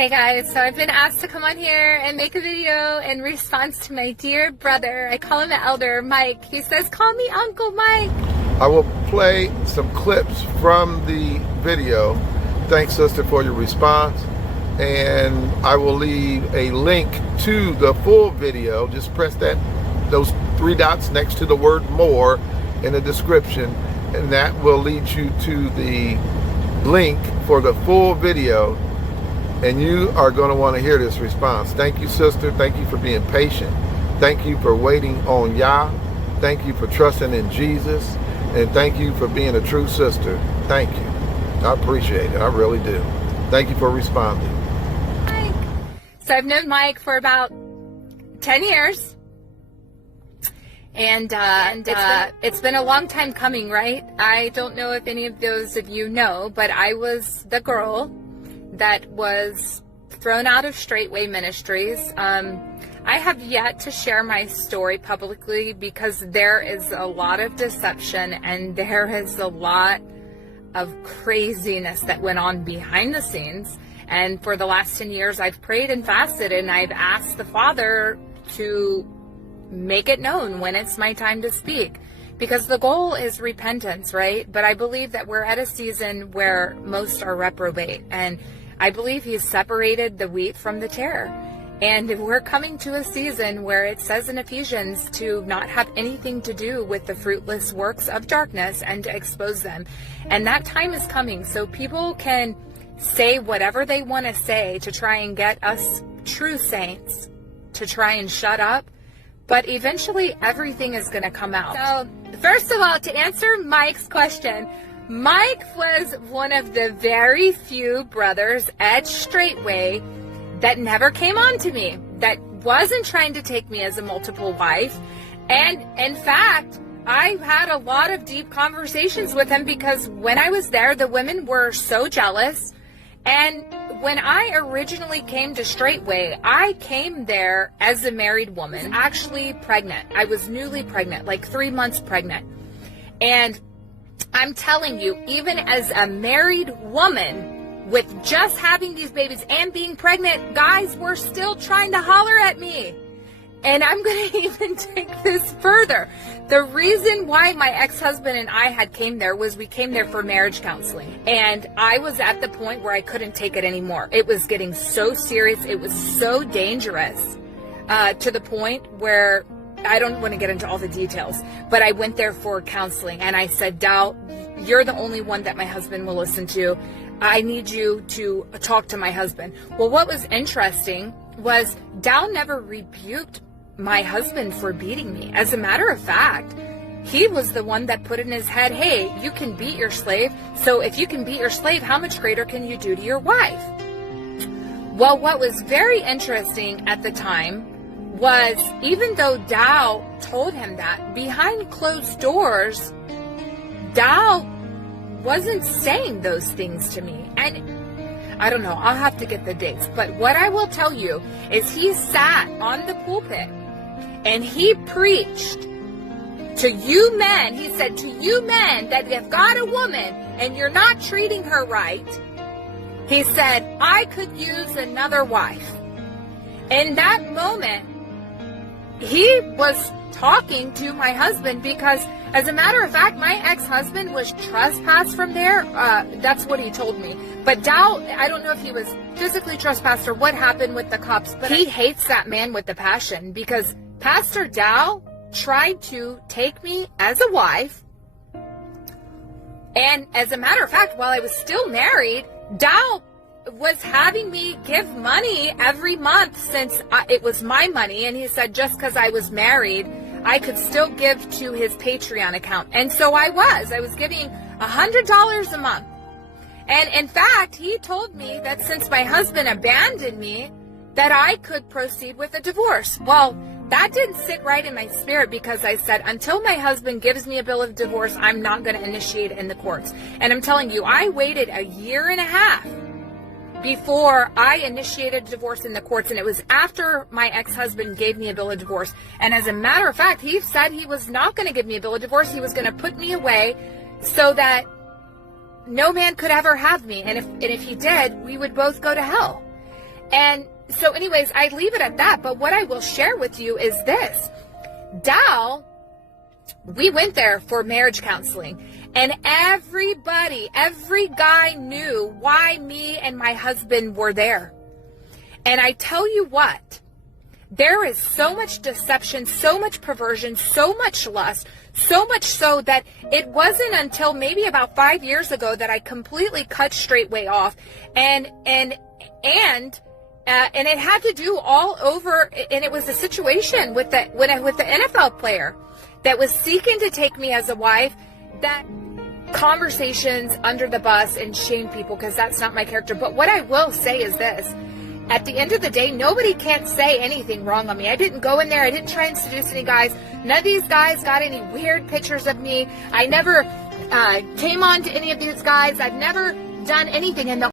Hey guys, so I've been asked to come on here and make a video in response to my dear brother. I call him an elder, Myke. He says, call me Uncle Myke. I will play some clips from the video. Thanks, sister, for your response. And I will leave a link to the full video. Just press those three dots next to the word more in the description, and that will lead you to the link for the full video. And you are going to want to hear this response. Thank you, sister. Thank you for being patient. Thank you for waiting on Yah. Thank you for trusting in Jesus. And thank you for being a true sister. Thank you. I appreciate it. I really do. Thank you for responding. Myke. So I've known Myke for about 10 years. And it's been a long time coming, right? I don't know if any of those of you know, but I was the girl that was thrown out of Straightway Ministries. I have yet to share my story publicly because there is a lot of deception and there is a lot of craziness that went on behind the scenes. And for the last 10 years, I've prayed and fasted, and I've asked the Father to make it known when it's my time to speak. Because the goal is repentance, right? But I believe that we're at a season where most are reprobate. And I believe He's separated the wheat from the tare. And we're coming to a season where it says in Ephesians to not have anything to do with the fruitless works of darkness and to expose them. And that time is coming. So people can say whatever they want to say to try and get us true saints to try and shut up. But eventually everything is going to come out. So first of all, to answer Myke's question, Myke was one of the very few brothers at Straightway that never came on to me, that wasn't trying to take me as a multiple wife. And in fact, I had a lot of deep conversations with him because when I was there, the women were so jealous. And when I originally came to Straightway, I came there as a married woman, actually pregnant. I was newly pregnant, like 3 months pregnant. And I'm telling you, even as a married woman with just having these babies and being pregnant, guys were still trying to holler at me. And I'm going to even take this further. The reason why my ex-husband and I had came there was we came there for marriage counseling. And I was at the point where I couldn't take it anymore. It was getting so serious. It was so dangerous to the point where I don't want to get into all the details, but I went there for counseling and I said, Dow, you're the only one that my husband will listen to. I need you to talk to my husband. Well, what was interesting was Dow never rebuked my husband for beating me. As a matter of fact, he was the one that put in his head, hey, you can beat your slave. So if you can beat your slave, how much greater can you do to your wife? Well, what was very interesting at the time was even though Dow told him that, behind closed doors, Dow wasn't saying those things to me. And I don't know, I'll have to get the dates. But what I will tell you is he sat on the pulpit and he preached to you men. He said, to you men that have got a woman and you're not treating her right, he said, I could use another wife. In that moment, he was talking to my husband because, as a matter of fact, my ex-husband was trespassed from there. That's what he told me. But Dow, I don't know if he was physically trespassed or what happened with the cops, but he hates that man with a passion because Pastor Dow tried to take me as a wife. And as a matter of fact, while I was still married, Dow was having me give money every month since it was my money. And he said just because I was married, I could still give to his Patreon account. And so I was giving $100 a month. And in fact, he told me that since my husband abandoned me, that I could proceed with a divorce. Well, that didn't sit right in my spirit because I said, until my husband gives me a bill of divorce, I'm not going to initiate it in the courts. And I'm telling you, I waited a year and a half before I initiated divorce in the courts, and it was after my ex-husband gave me a bill of divorce. And as a matter of fact, he said he was not going to give me a bill of divorce. He was going to put me away so that no man could ever have me. And if he did, we would both go to hell. And so anyways, I leave it at that. But what I will share with you is this. Dal, we went there for marriage counseling, and every guy knew why me and my husband were there. And I tell you what, there is so much deception, so much perversion, so much lust, so much so that it wasn't until maybe about 5 years ago that I completely cut straightway off, and it had to do all over, and it was a situation with the NFL player that was seeking to take me as a wife. That conversations under the bus and shame people, because that's not my character. But what I will say is this. At the end of the day, nobody can't say anything wrong on me. I didn't go in there. I didn't try and seduce any guys. None of these guys got any weird pictures of me. I never came on to any of these guys. I've never done anything. And the